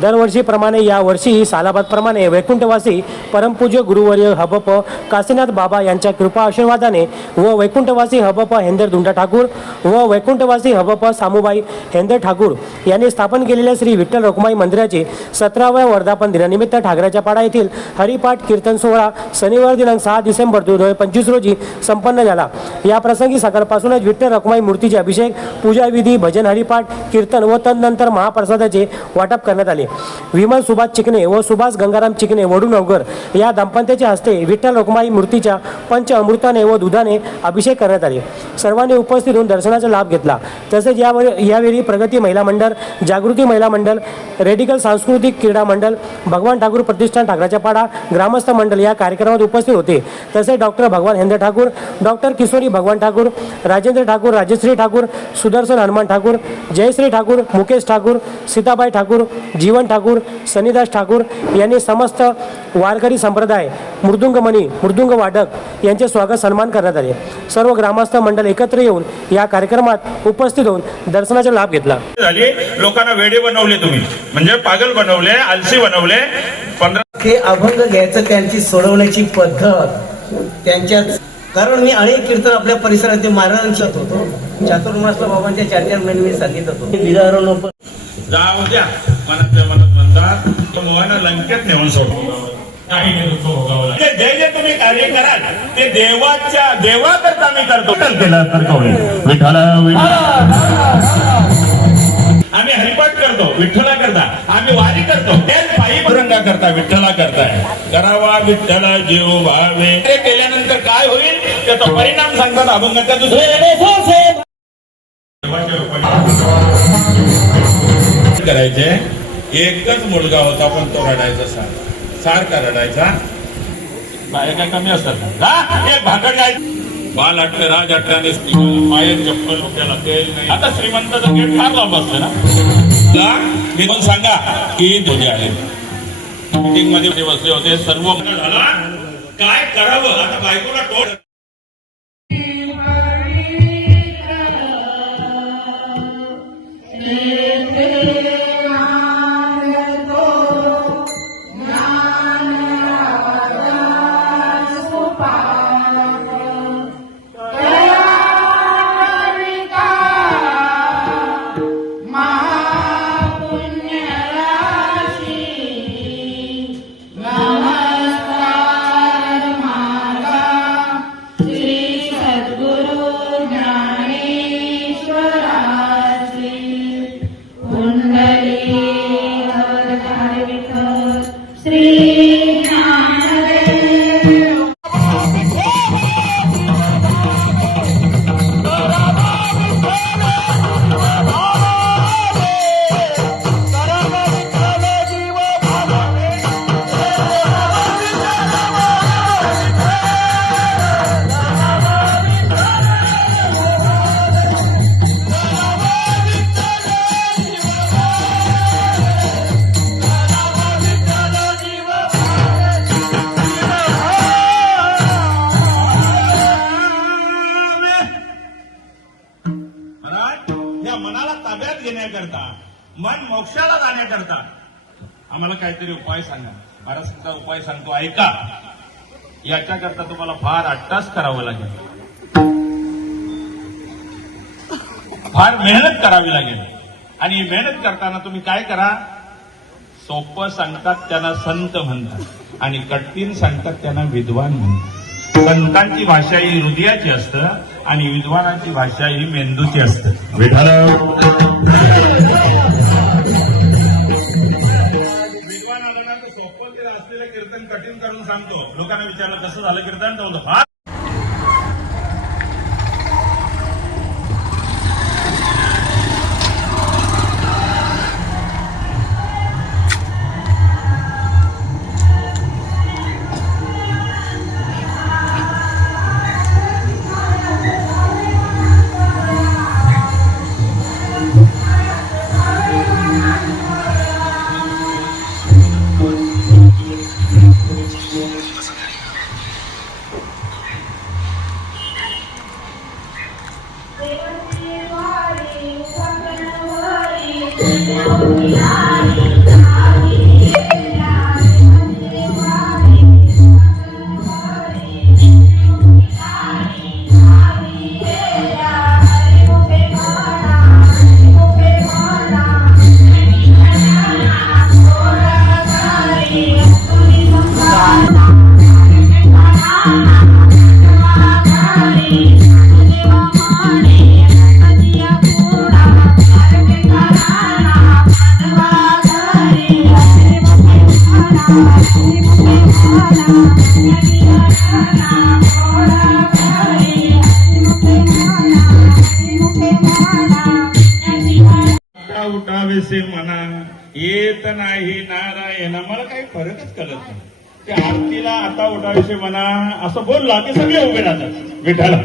दरवर्षीप्रमाणे यावर्षीही सालाबादप्रमाणे वैकुंठवासी परमपूज्य गुरुवर्य हबप काशीनाथ बाबा यांच्या कृपा आशीर्वादाने व वैकुंठवासी हबप हेंदर धुंडा ठाकूर व वैकुंठवासी हबप सामुबाई हेंदर ठाकूर यांनी स्थापन केलेल्या श्री विठ्ठल रखुमाई मंदिराचे सतराव्या वर्धापन दिनानिमित्त ठाकरेच्या पाडा येथील हरिपाठ कीर्तन सोहळा शनिवार दिनांक सहा डिसेंबर दोन हजार पंचवीस रोजी संपन्न झाला. या प्रसंगी सकाळपासूनच विठ्ठल रखुमाई मूर्तीचे अभिषेक पूजाविधी भजन हरिपाठ कीर्तन व तदनंतर महाप्रसादाचे वाटप करण्यात आले. विमल सुभाष चिकणे व सुभाष गंगाराम चिकणे वडूनवगर या दंपत्याच्या हस्ते विठ्ठल रखुमाई मूर्तीच्या पंच अमृताने व दुधाने अभिषेक करण्यात आले. सर्वांनी उपस्थित होऊन दर्शनाचा लाभ घेतला. तसेच यावेळी यावेळी प्रगती महिला मंडळ जागृती महिला मंडळ रेडिकल सांस्कृतिक क्रीडा मंडळ भगवान ठाकूर प्रतिष्ठान ठाकराच्या पाडा ग्रामस्थ मंडळ या कार्यक्रमात उपस्थित होते. तसेच डॉक्टर भगवान हेंद्र ठाकूर डॉक्टर किशोरी भगवान ठाकूर राजेंद्र ठाकूर राजश्री ठाकूर सुदर्शन हनुमान ठाकूर जयश्री ठाकूर मुकेश ठाकूर सीताबाई ठाकूर जीवन ठाकूर सनीदास ठाकूर यांनी समस्त वारकरी संप्रदाय मृदुंगमणी मृदुंग वादक यांचे स्वागत सन्मान करण्यात आले. सर्व ग्रामस्थ मंडळ एकत्र येऊन या कार्यक्रमात उपस्थित होऊन दर्शनाचा लाभ घेतला. झाली. लोकांना वेडे बनवले तुम्ही. म्हणजे पागल बनवले आलसी बनवले. पंधरा हे अभंग घ्यायचं त्यांची सोडवण्याची पद्धत त्यांच्या कारण मी अनेक कीर्तन आपल्या परिसरात ते महाराजांच्यात होतो चातुर्मास बाबांच्या चार चार महिने मी सांगित होतो. जाऊ द्या. मनातल्या मनात म्हणतात लंकेत नेऊन सोडतो काही. जे जे तुम्ही कार्य कराल ते देवाच्या देवाकरता मी करतो. केला तर कवळे आम्ही हरिपाठ करतो विठ्ठला करता. आम्ही वारी करतो. तेच पायी रंगा करता विठ्ठला करताय. करावा विठ्ठला जीव भावे केल्यानंतर काय होईल? त्याचा परिणाम सांगतात अभंगाच्या दुसरे करायचे. एकच मुलगा होता पण तो रडायचा सार. सारखा रडायचा. काय कमी असतात? एक भाकड काय बाल अटले राज अटल्याने मायर चप्पल डोक्याला तेल नाही. आता श्रीमंताचं गेट फार लांब असतं ना? मी पण सांगा की दोन्ही आले? मीटिंगमध्ये बसले होते सर्व झाला. काय करावं? आता बायकोला टोळ मोक्षाला जाण्याकरता आम्हाला काहीतरी उपाय सांगा. महाराज तुमचा उपाय सांगतो ऐका. याच्याकरता तुम्हाला फार अट्टास करावं लागेल. फार मेहनत करावी लागेल. आणि मेहनत करताना तुम्ही काय करा? सोपं सांगतात त्यांना संत म्हणतात. आणि कठीण सांगतात त्यांना विद्वान म्हणतात. संतांची भाषा ही हृदयाची असतं आणि विद्वानांची भाषा ही मेंदूची असते. सांगतो. लोकांना विचारलं कसं झालं कीर्तन? तर म्हणतो फार Yeah. उठावेसे म्हणा येत नाही नारायण. मला काही फरकच कळत नाही. त्या आरतीला आता उठावेसे म्हणा असं बोलला की सगळे उभे राहतात. विठाला.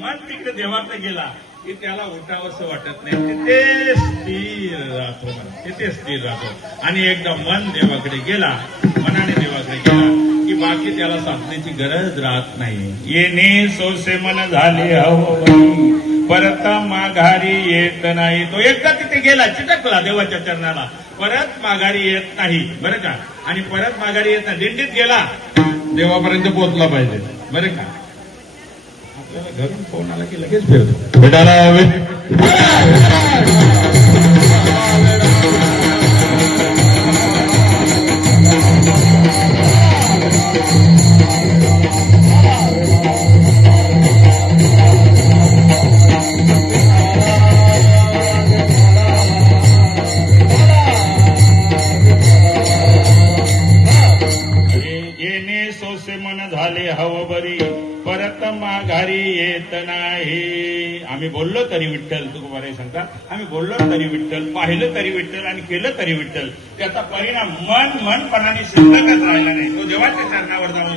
मन तिकडे देवाकडे गेला की त्याला उठावंसं वाटत नाही. तिथे स्थिर राहतो तिथे स्थिर राहतो. आणि एकदा मन देवाकडे गेला मनाने देवाकडे गेला. बाकी त्याला सांगण्याची गरज राहत नाही. येणे सोसे मन झाले हवं परत माघारी येत नाही. तो एकदा तिथे गेला चिटकला देवाच्या चरणाला. परत माघारी येत नाही. बरं का? आणि परत माघारी येत नाही. दिंडीत गेला. देवापर्यंत पोहोचला पाहिजे. बरं का? आपल्याला घरून फोन आला की लगेच फिरतो भेटायला हवे मन झाले हव बरी परत माघारी येत नाही. आम्ही बोललो तरी विठ्ठल तुकोबारे सांगतात आम्ही बोललो तरी विठ्ठल पाहिलं तरी विठ्ठल आणि केलं तरी विठ्ठल. त्याचा परिणाम मन मनपणाने शिल्लकच राहिला नाही. तो देवाच्या चरणावर जाऊन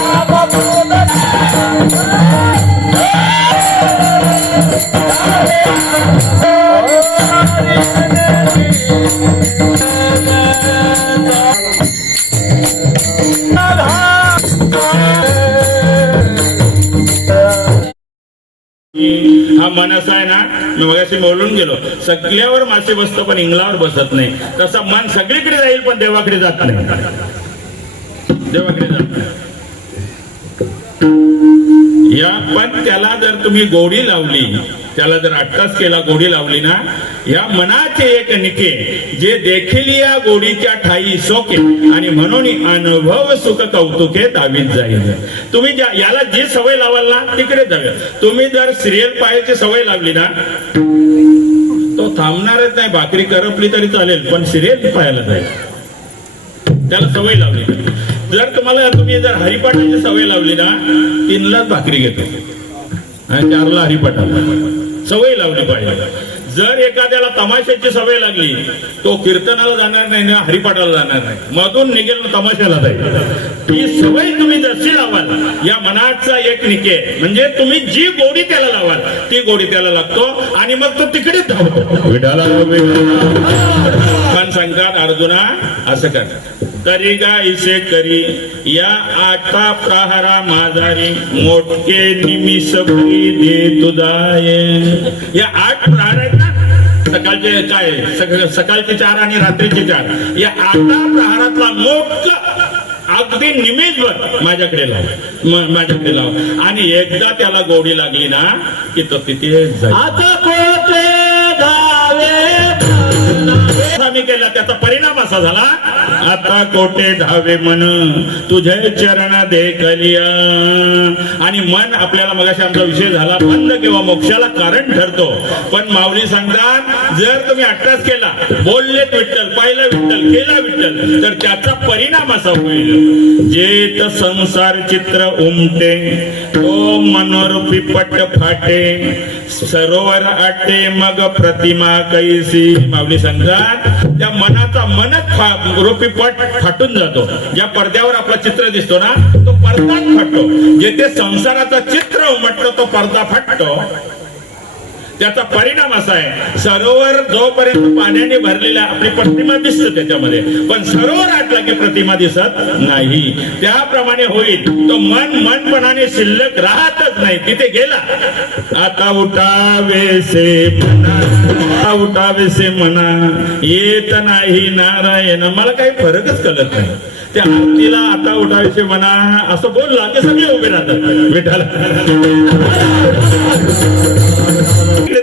मी मगाशी बोलून गेलो. सगळ्यावर मासे बसतं पण इंगलावर बसत नाही. तसं मन सगळीकडे जाईल पण देवाकडे जात नाही. देवाकडे जात नाही. या पण त्याला जर तुम्ही गोडी लावली त्याला जर अट्टास केला गोडी लावली ना या मनाचे एक निके जे देखील या गोडीच्या ठाई सोके आणि म्हणून अनुभव सुख कौतुके दावीत जाईल. तुम्ही याला जी सवय लावाल ना तिकडे जाऊया तुम्ही जर सिरियल पाहायची सवय लावली ना तो थांबणारच नाही भाकरी करपली तरी चालेल पण सिरियल पाहायला जाईल. त्याला सवय लावली. जर तुम्हाला तुम्ही जर हरिपाठाची सवय लावली ना तीनलाच भाकरी घेतो. आणि चारला हरिपाठाला सवय लावली पाहिजे. जर एखाद्याला तमाशाची सवय लागली तो कीर्तनाला जाणार नाही ना हरिपाठाला जाणार नाही. मधून निघेल ना तमाशाला जाईल. ती सवय तुम्ही जशी लावाल या मनाचा एक निके. म्हणजे तुम्ही जी गोडी त्याला लावाल ती गोडी त्याला लागतो आणि मग तो तिकडेच धावतो. विडाला सांगतात अर्जुना असं कर करी गा इसे करी. या आठा प्रहारा माझारी मोठके निमिष दे तुदाय या आठ प्रहार आहेत ना? सकाळचे काय? सकाळचे चार आणि रात्रीचे चार. या आठा प्रहारातला मोठ अगदी निमिषभर माझ्याकडे लाव. माझ्याकडे लाव. आणि एकदा त्याला गोडी लागली ना की तो तिथे आता कोणते धावे केला त्याचा परिणाम असा झाला आता कोटे धावे मन? तुझे चरण देखलिया आणि मन आपल्याला मग आमचा विषय झाला बंद किंवा मोक्षाला कारण ठरतो. पण माऊली सांगतात जर तुम्ही अट्टास केला बोललेत विठ्ठल पाहिलं विठ्ठल केला विठ्ठल तर त्याचा परिणाम असा होईल. जेत संसार चित्र उमटे तो मनोरूपी पट फाटे सरोवर आटे मग प्रतिमा कैसी? माऊली सांगतात त्या मनाचा मनच फा- पट फाटून जातो. ज्या पडद्यावर आपलं चित्र दिसतो ना तो पडदाच फाटतो. जेथे संसाराचं चित्र उमटतो तो पडदा फाटतो. त्याचा परिणाम असा आहे सरोवर जोपर्यंत पाण्याने भरलेला आपली प्रतिमा दिसते त्याच्यामध्ये पण सरोवर आटला की प्रतिमा दिसत नाही. त्याप्रमाणे होईल. तो मन मनपणाने शिल्लक राहतच नाही तिथे गेला. आता उठावेसे मना आता उठावेसे मना. येत नाही नारायण. मला काही फरकच कळत नाही. त्या आरतीला आता उठायचे म्हणा असं बोलला की सगळे उभे राहतात. विठाला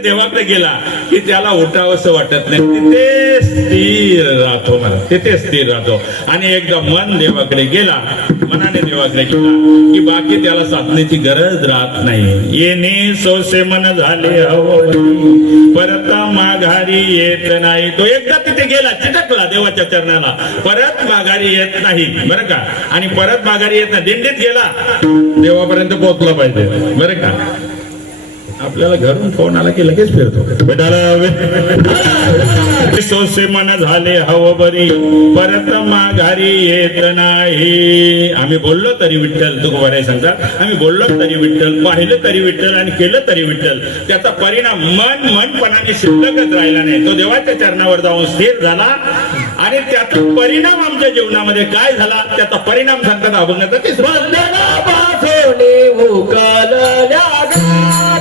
देवाकडे गेला की त्याला उठावंसं वाटत नाही. तिथे स्थिर राहतो मला तिथे स्थिर राहतो. आणि एकदा मन देवाकडे गेला मनाने देवाकडे गेला की बाकी त्याला साधण्याची गरज राहत नाही. येणे सोसे मन झाले परत माघारी येत नाही. तो एकदा तिथे गेला चिटकला देवाच्या चरणाला. परत माघारी येत नाही. बरं का? आणि परत माघारी येत नाही. दिंडीत गेला देवापर्यंत पोहोचला पाहिजे. बरं का? आपल्याला घरून फोन आला की लगेच फिरतो. सोसे मन झाले हव बरी. परत माघारी येत नाही. आम्ही बोललो तरी विठ्ठल तू बरे सांगतात आम्ही बोललो तरी विठ्ठल पाहिलं तरी विठ्ठल आणि केलं तरी विठ्ठल. त्याचा परिणाम मन मनपणाने शिल्लकच राहिला नाही. तो देवाच्या चरणावर जाऊन स्थिर झाला आणि त्याचा परिणाम आमच्या जीवनामध्ये काय झाला? त्याचा परिणाम सांगतात अभंगाचा तिसरा